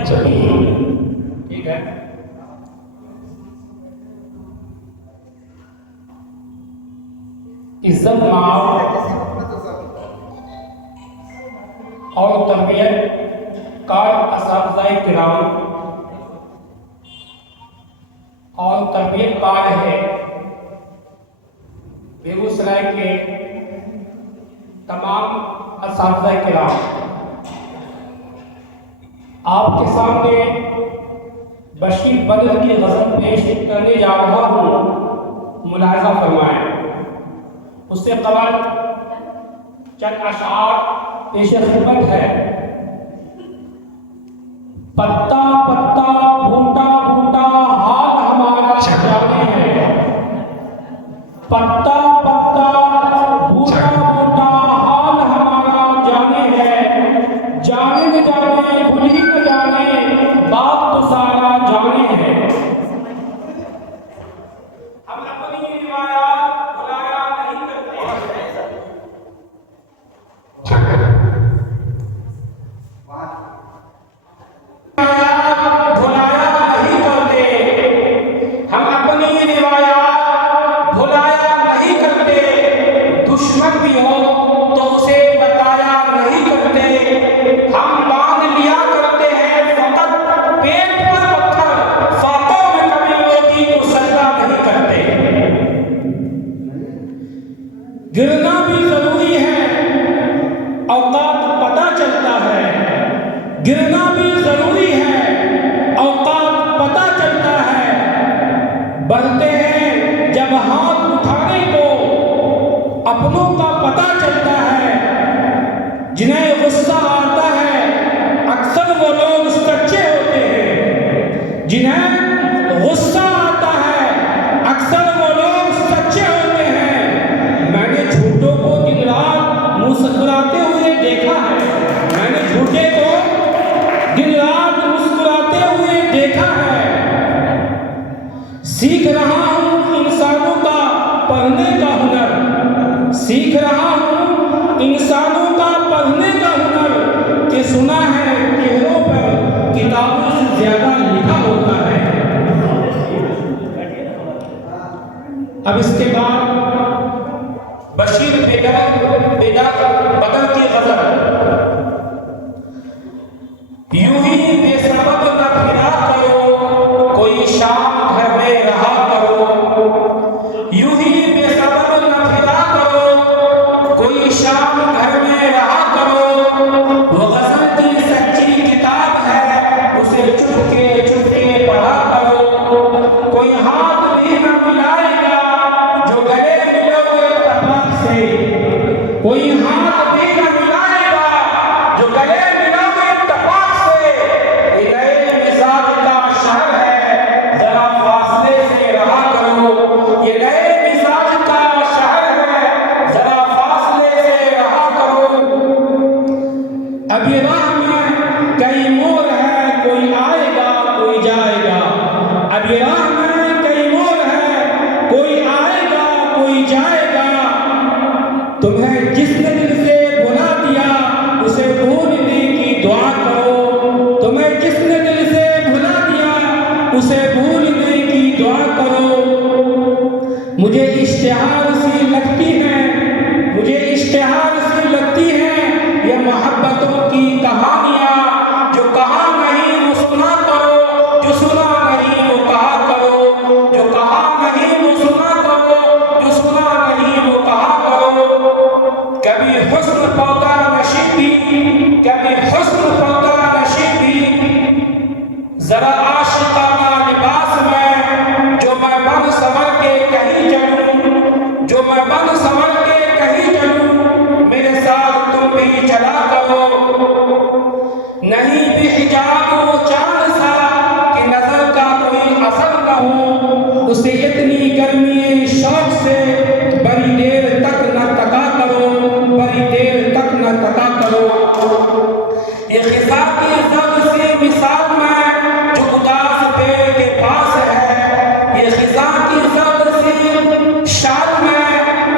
ठीक है। इज्जत माफ और तरबियत का असातिज़ाए किराम और तरबियत कार है बेगूसराय के तमाम असातिज़ाए किराम, आपके सामने बशीर बद्र की गज़ल पेश करने जा रहा हूँ, मुलाहिज़ा फरमाएं। उससे कबल चंद अशआर पेश खिदमत है। पत्ता पत्ता बूटा बूटा हाल हमारा जाने है, पत्ता पत्ता बूटा बूटा हाल हमारा जाने है, जाने न जाने भूल ही न जाने बात तो सारा जाने है। हम अपनी रिवायात भुलाया नहीं करते, भुलाया नहीं करते, हम अपनी रिवायात भुलाया नहीं करते, दुश्मन भी हो तो उसे बताया नहीं करते, हम बांध लिया करते हैं फकत पेट पर पत्थर, फातों में कभी मोती को सजदा नहीं करते। गिरना भी जरूरी है, औकात पता चलता है, गिरना भी जरूरी है, औकात पता चलता है, बढ़ते हैं जब हाथ उठाने को अपनों का पता चलता है, जिन्हें गुस्सा आता है अक्सर वो लोग सच्चे होते हैं, जिन्हें गुस्सा आता है अक्सर वो लोग सच्चे होते हैं। मैंने झूठों को दिन रात मुस्कुराते हुए देखा है, मैंने झूठे को दिन रात मुस्कुराते हुए देखा है। सीख रहा हूँ इंसानों का पढ़ने का हुनर, सीख रहा हूँ इंसानों का पढ़ने का हुनर, कि सुना है चेहरों पर किताबों से ज्यादा लिखा होता है। अब इसके बाद बशीर बदर की गजल। यूं ही बेसबब न फिरा करो, कोई शाम घर में रहा करो, यूं ही बेसबब न फिरा करो, कोई शाम घर में रहा करो, वो गजल की सच्ची किताब है, उसे चुपके पढ़ा करो, कोई हाथ भी न मिलाएगा जो गले मिलोगे तबाक से, कोई हाथ भी न मिलाएगा जो गले मिलोगे तबाक से। ये नए मिजाज का शहर है, जरा फासले से रहा करो, ये नए मिजाज का शहर है, जरा फासले से रहा करो। अब ये राह में कई मोड़ है, कोई आएगा कोई जाएगा, अब ये राह में कई मोड़ है, कोई आएगा कोई जाएगा। तुम्हें जिसने दिल से भुला दिया उसे भूलने की दुआ करो, तुम्हें जिसने दिल से भुला दिया उसे भूलने की दुआ करो। मुझे इश्तिहार सी लगती है, मुझे इश्तिहार सी लगती है ये मोहब्बतों की कहानियाँ, जो कहा नहीं वो सुना करो, जो सुना नहीं वो कहा करो, जो कहा नहीं वो सुना करो, जो सुना नहीं वो कहा करो। कभी हुस्न पौधा नशीबी, कभी हुस्न पौधा नशीबी, जरा आशिकाना लिबास में, जो मैं बन संवर के कहीं चलूं, जो मैं बन संवर के कहीं चलूं, मेरे साथ तुम भी चला करो। नहीं भी हिजाब वो चांद सा कि नजर का कोई असर न हो, उसे इतनी गर्मी शौक से बड़ी देर तक न तका करो, बड़ी देर तक न तका करो। ये खिसा की जब से मिसाल में जो उदास पेड़ के पास है, ये खिसा की जब से शाल में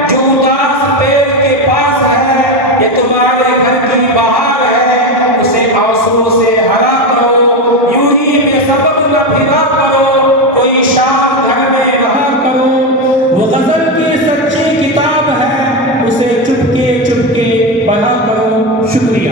जो उदास पेड़ के पास है, ये तुम्हारे घर की बहार है, उसे आंसुओं से हरा करो, शुक्रिया।